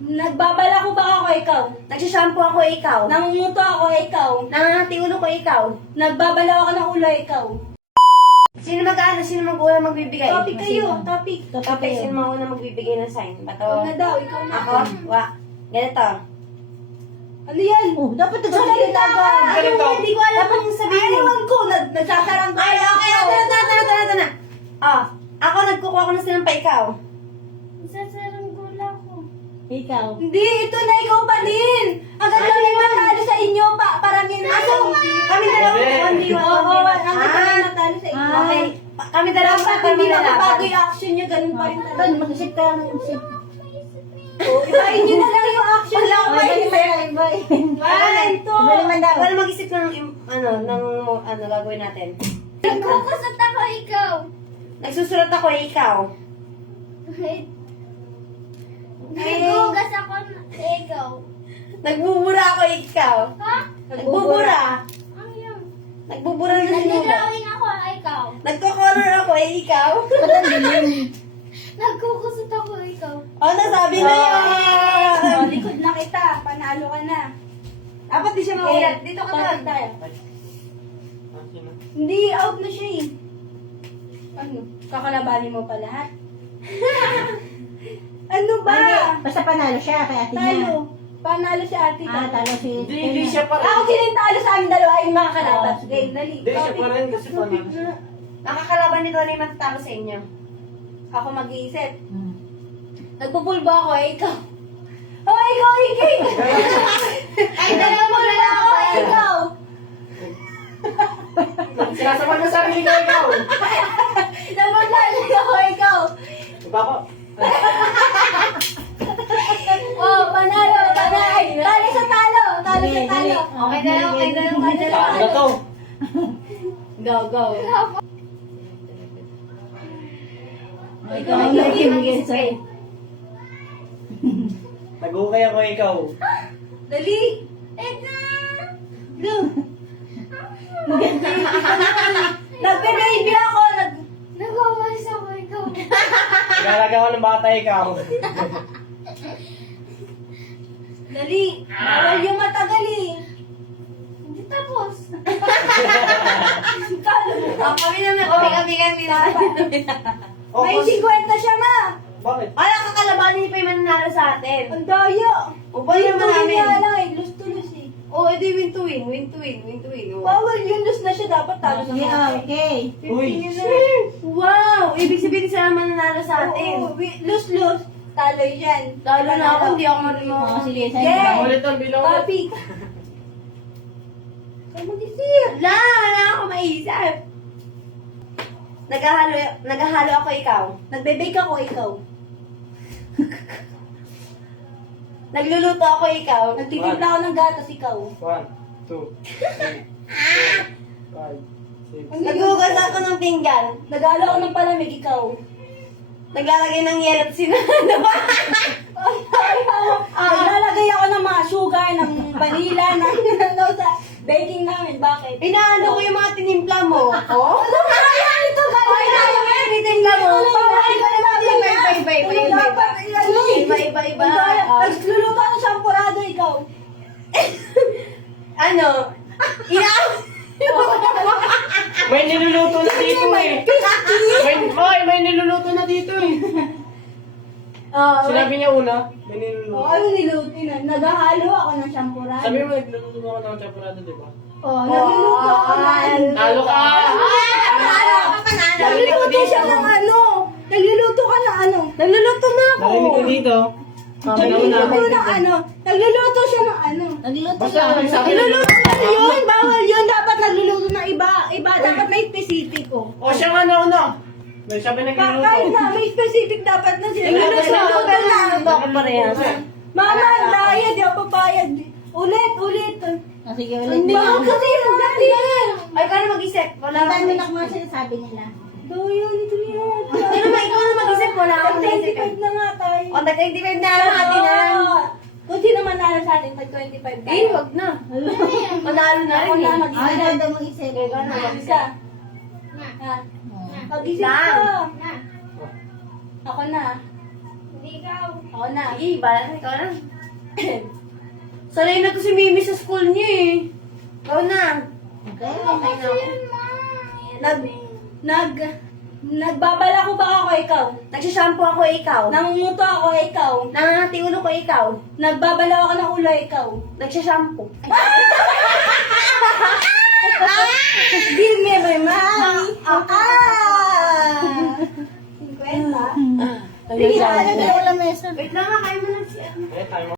Nagbabala ko ba ako, ikaw? Nagsishampoo ako, ikaw. Namumuto ako, ikaw. Nangangati ulo ko, ikaw. Nagbabala ako ng ulo, ikaw. Sino mag-una magbibigay? Topic kayo, topic. Topic, sino mag-una magbibigay ng sign? Ikaw Bato. na daw, ikaw na. Ako? Ganito. Ano yan? Oh, dapat Nagsalita ka! Ano, hindi ko alam kung sabihin. Ewan ko, nagsasarang ka. Ay, okay. Tara na. Ako nagkukuha ko ng sinampay, ikaw. Ikaw. Hindi, ito na ikaw pa din. Ang ganda na yung matalo sa inyo, parami na. Kami dalawa. Oo, ang ganda na yung matalo sa inyo. Okay. Kami dalawa Dapat kami hindi lalaban. nakabago yung action nyo, ganun pa rin Doon, talaga. mag-isip ka ng isip. Ibahin nyo na lang yung action lang. Bye. One, two. Iba naman daw. Wala mag-isip ng gagawin natin. Nagkukusot ako, ikaw. Nagsusulat ako, ikaw. Naghugas ako, ikaw. Nagbubura ako, ikaw. Ha? Nagbubura. Ano yun? Nagbubura ng sinulat. Nagdrawing ako, ikaw. Nagko-color ako, ikaw. Ba't ang dilim? Nagkukusot ako, ikaw. Nasabi na Oh, yun. likod na kita. Panalo ka na. Dapat di siya maulat. Dito ka Topic na. tayo. Hindi, out na siya eh. Ano? Kakalabanin mo pa lahat? Ano ba? Basta panalo siya kay ate niya. Talo. Panalo si ate. Talo si... Hindi siya pa rin. Ako kinintalo sa amin dalawa yung mga kalaban. Oh, Sige, dali. Hindi siya pa rin kasi Topic panalo. na. Nakakalaban nito na yung matatalo sa inyo. Ako mag-iisip. Hmm. Nagpupulba ako eh, ikaw. Oh, ikaw, ikaw. Ay, dalawa maglala ako eh, ikaw. Sinasama na sarili ko, ikaw. Nagpulba ako, ikaw. Bako. Oh, panalo. Talo sa talo. Talo sa talo. Okay, dalawa. Ano to? Go. Ikaw ang nagkimigay sa'yo. Nag-ukay ako, ikaw. Dali. Go. Nagpe-baby ako. Nagwawalis ako, ikaw. Nagalaga ko ng bata, ikaw. Dali. Bawal yung matagal eh. Hindi tapos. Talo. Kami naman, kami din. Oh, May 50 siya, ma. Bakit? Kakalabanin niyo pa yung mananalo sa atin. Ang daya. O, paano naman namin? Nga lang eh. Lose to lose eh. Edi win to win. Oh. Bawal yun. Lose na siya. Dapat talo sa Sige, mga. okay. Uy. Wow! Ibig sabihin sila mananalo sa atin. Oo, lose. Talo yan. Talo na ako, hindi ako marunong. Oo, sige, sa'yo. Yeah. Ulit ang bilang ulit. Papi. Ay, mag-isip. Wala ako maisip. Naghahalo ako, ikaw. Nagbe-bake ako, ikaw. Nagluluto ako, ikaw. Nagtitimpla ako ng gatas, ikaw. 1, 2, 3, 4, 5, 6. Naghugas ako ng pinggan. Nagalo ako ng palamig, ikaw. Naglalagay ng yelo at sinado. Naglalagay ako ng mga sugar, ng vanilla, ng ano sa baking namin. Bakit? Inaano ko yung mga tinimpla mo. Oh? Ano ba yan? Ito ba yan? Tinimpla mo. Iba. Nagluluto ako ng shampurado, ikaw. Ano? May niluluto na dito eh. May niluluto na dito eh. Sinabi niya una, may niluluto. ano niluto na? Naghahalo ako ng shampurado. Sabi mo, nagluluto ako ng chaparado, di ba? Nagluluto ako ng... Talo ka! Nagluluto siya ng ano? Nagluluto ka ng ano? Nagluluto na ako. Narinig ko dito. Nagluluto ng ano? Nagluluto siya ng ano? Nagluto Basta siya. nagsabi. Niluluto na yun! Bawal yun! Dapat nagluluto ng iba. Dapat may specific ko. O siya nga na. May sabi Kahit nagluluto. na, may specific dapat na sila. Nagluluto na. ako parehas. Mama, ang daya, di ako papayag. Ulit. Sige, ulit din Bakit ako. kasi yung dati? Ay, kaya mag-isip. Wala Tandaan mo akong na kung ano sinasabi nila. Daya, ito niya. ikaw na mag-isip. Wala akong naisip. 25 na nga tayo. O, tag-25 na lang natin na. Kung sino man nalo sa atin, pag 25 tayo. Wag na. Manalo na Ako rin na, eh. mag-isip. Daw mo isip. Ikaw na, mag-isa. Ha? Mag-isip Lang. ka. Ako na. Hindi Ikaw. Ako na. Sige, bala na, ikaw na. Sanay na to si Mimi sa school niya eh. Ikaw na. Okay. Kasi yun, ma. Nagbabala ko ba ako, ikaw? Nagsashampoo ako, ikaw. Namumuto ako, ikaw. Nangangati ulo ko, ikaw. Nagbabala ako ng ulo, ikaw. Nagsashampoo. Give me my money. Kwenta. Ano Ano na ulam na isa? Wait lang nga, kayo mo lang siya. Eh, tayo